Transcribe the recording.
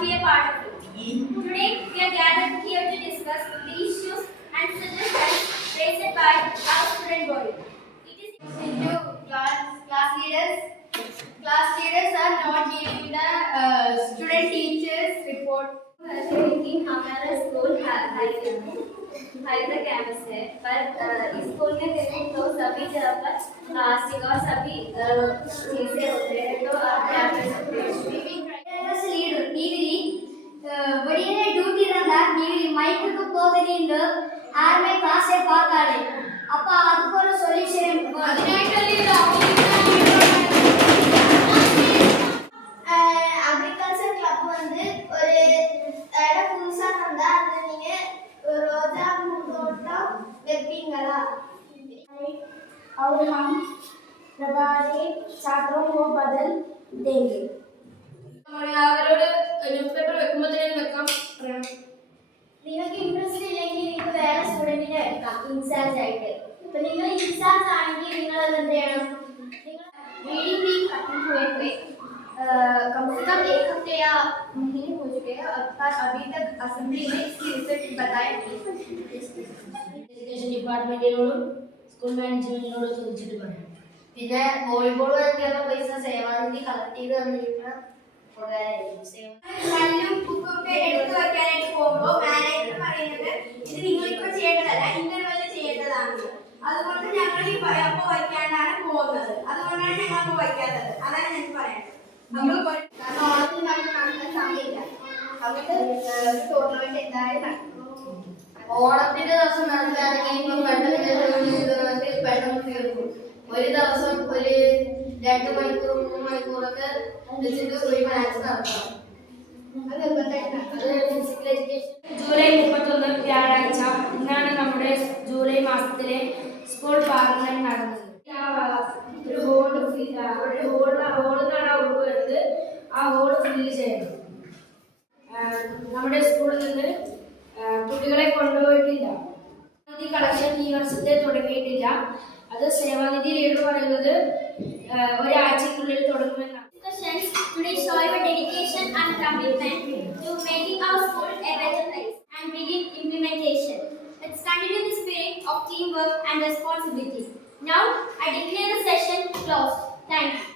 to be a part of it. Today, we are gathered here to discuss the issues and suggestions raised by our student body. It is into class leaders. Class leaders are not giving the student teachers report. हमारा school हरित campus है, पर इस school में करें तो सभी जगह पर प्लास्टिक और सभी चीजें होते हैं, तो आप क्या कर सकते हैं? लीडर ನೀವಿರಿ ಬಡಿಯೇ ಡ್ಯೂಟಿ ಇರಲ್ಲ, ನೀವಿರಿ ಮೈಕ್ ಹೋಗದಿಂದ ಆರ್ಮೆ ಕ್ಲಾಸ್ பார்த்தாலே அப்ப அதுக்கு ஒரு சொல்யூஷன் 18 அக்ரிகல்ச்சர் கிளப் வந்து ஒரு இடம் புதுசா வந்தா அது நீங்க ரோஜா தோட்டம் வைப்பீங்களா? और हम प्रभारी छात्रों को बदल देंगे. അവരോട് ന്യൂസ് പേപ്പർ വെക്കുമ്പോൾ തന്നെ വെക്കാം. നിങ്ങൾക്ക് ഇൻട്രസ്റ്റ് ഇല്ലെങ്കിൽ നിങ്ങൾക്ക് വേറെ സ്റ്റുഡന്റിനെ വെക്കാം ഇൻചാർജ് ആയിട്ട്. ഇപ്പൊ നിങ്ങൾ ഇൻചാർജ് ആണെങ്കിൽ നിങ്ങൾ എന്ത് ചെയ്യണം? रीडिंग भी कंप्लीट हुए थे, कम से कम 1 हफ्ते या महीने हो चुके हैं, पर अभी तक असेंबली में इसकी रिजल्ट बताया नहीं. എഡ്യൂക്കേഷൻ ഡിപ്പാർട്ട്മെന്റിനോടും സ്കൂൾ മാനേജ്മെന്റിനോടും ചോദിച്ചിട്ട് പറയാം. പിന്നെ വോളിബോൾ കളിക്കാനുള്ള പൈസ സേവാനിധി കളക്ട് ചെയ്ത് തന്നിരിക്കുന്ന ബുക്കൊക്കെ എടുത്തു വെക്കാനായിട്ട് പോകുമ്പോൾ മാനേജർ പറയുന്നത് ഇത് നിങ്ങളിപ്പോ ചെയ്യേണ്ടതല്ല, ഇന്റർവെല്ലിൽ ചെയ്യേണ്ടതാണ്. അതുകൊണ്ട് ഞങ്ങൾ ഈ അപ്പൊ വയ്ക്കാണ്ടാണ് പോകുന്നത്. അതുകൊണ്ടാണ് ഞങ്ങൾ അപ്പൊ വയ്ക്കാത്തത്. അതാണ് ഞങ്ങൾക്ക് പറയാനുള്ളത്. കാരണം ഓണത്തിന് നമുക്ക് നടത്താൻ സമയമില്ല. അതുകൊണ്ട് ടൂർണമെന്റ് എന്തായാലും നടക്കും. ഓണത്തിന്റെ ദിവസം നടക്കുകയാണെങ്കിൽ പെട്ടെന്ന് തീർക്കും. ഒരു ദിവസം ഒരു 2 മണിക്കൂർ 3 മണിക്കൂറൊക്കെ വെച്ചിട്ട് ഒരു മാച്ച് നടത്താം. ജൂലൈ 31 വ്യാഴാഴ്ച ഇന്നാണ് നമ്മുടെ ജൂലൈ മാസത്തിലെ സ്കൂൾ പാർലമെന്റ് നടന്നത്. ഒരു ഹോളിലാണ് ഉറപ്പ് വരുന്നത്. ആ ഹോള് ഫില്ല് ചെയ്യണം. നമ്മുടെ സ്കൂളിൽ നിന്ന് കുട്ടികളെ കൊണ്ടുപോയിട്ടില്ല. നിധി കളക്ഷൻ ഈ വർഷത്തെ തുടങ്ങിയിട്ടില്ല. അത് സേവാനിധി ലീഡർ പറയുന്നത് ഒരാഴ്ചക്കുള്ളിൽ തുടങ്ങുമെന്നാണ്. Today show your dedication and commitment to making our school a better place and begin implementation. Let's continue the spirit of teamwork and responsibility. Now, I declare the session closed. Thank you.